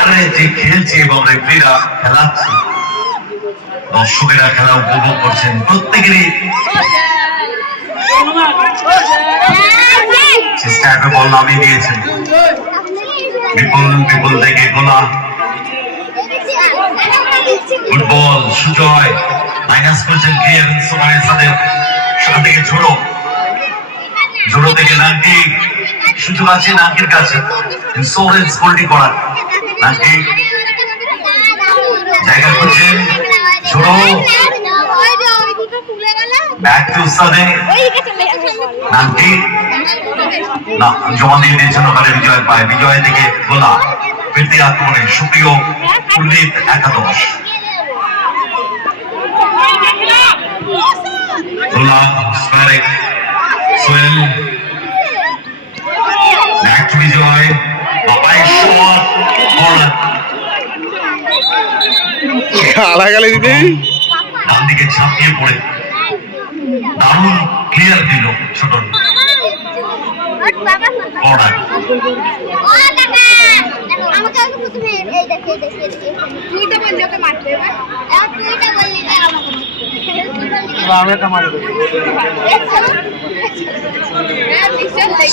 প্লেয়ারে যে খেলছে এবং রেফারিরা খেলাচ্ছে, দর্শকেরা খেলা উপভোগ করছেন, প্রত্যেকেরই চেষ্টায় বল নামিয়ে দিয়েছেন। বিপুল থেকে গোলা, ফুটবল সুজয় মাইনাস করছেন ক্লিয়ারেন্স ওভারের সাথে সেখান থেকে ঝোড়ো থেকে নাকি সুযোগ আছে নাকির কাছে ইন্স্যুরেন্স গোলটি করার। নাকি জায়গা করছেন ঝোড়ো, ব্যাক টু সাদে নাকি না জমা দিয়ে দিয়েছেন ওখানে বিজয় পায়। বিজয় থেকে গোলা, ফিরতি আক্রমণে সুপ্রিয় পণ্ডিত একাদশ। গোলা সোহেল, ব্যাক টু বিজয়, বাবাই শট, গালাগালি দিতে ডান দিকে ঝাঁপিয়ে পড়ে দারুণ ক্লিয়ার দিল ছোট corner.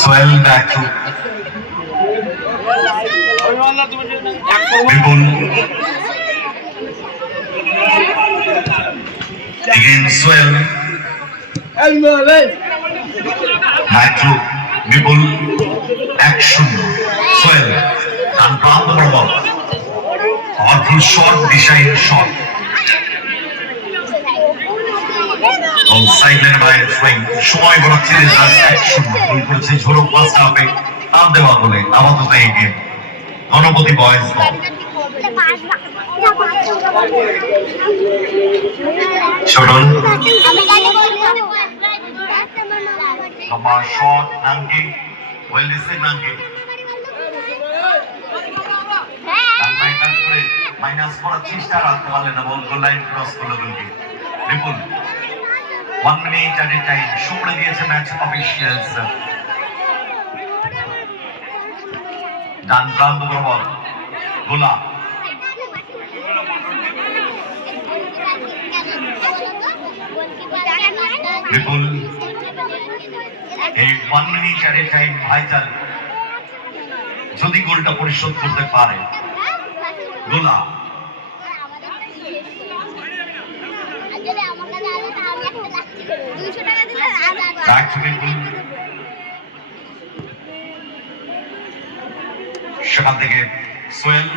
Sohel back to Bipul, again Sohel back to Bipul, 1-0 Sohel ডান প্রান্ত বরাবর পাওয়ারফুল শট, দিশাহীন শট সাইড লাইনের বাইরে সুইং, সময় বড়াচ্ছে রেজাল্ট 1-0 গোল করেছে ঝোড়ো ফার্স্ট হাফে তার দেওয়া বলে আপাতত এই গেম গণপতি বয়েজ বল। ছোটন লম্বা শট, নাঙ্গি ওয়েল রিসিভ, নাঙ্গি মাইনাস করার চেষ্টা রাখতে পারলেন না, বল গোল লাইন ক্রস করলো গোলকি। বিপুল 1 মিনিট অ্যাট টাইম শো করে দিয়েছে ম্যাচ অফিশিয়ালস। ডান প্রান্ত বরাবর গোলা, বিপুল এই 1 মিনিট অ্যাট টাইম ভাইজাল যদি গোলটা পরিশোধ করতে পারে। গোলা সেখান থেকে সোহেল,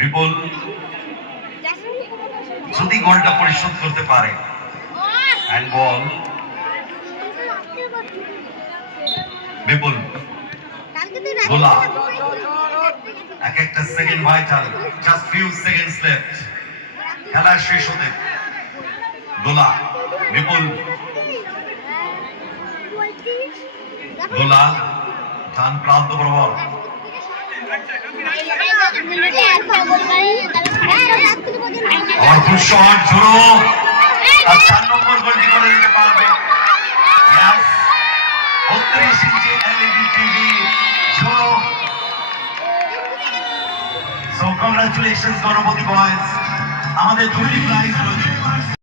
বিপুল যদি গোলটা পরিশোধ করতে পারে। হ্যান্ড বল বিপুল, গোলা এক একটা second vital, just few seconds left, খেলা শেষ হতে। গোলা বিপুল, গোলা ডান প্রান্ত বরাবর পাওয়ারফুল শট, ঝোড়ো আর 4 নম্বর গোলটি করে দিতে পারবে। 32 ইঞ্চি এলইডি টিভি ঝোড়ো। সো কংগ্রাচুলেশনস গণপতি বয়েজ, আমাদের 2টি প্রাইজ রয়েছে।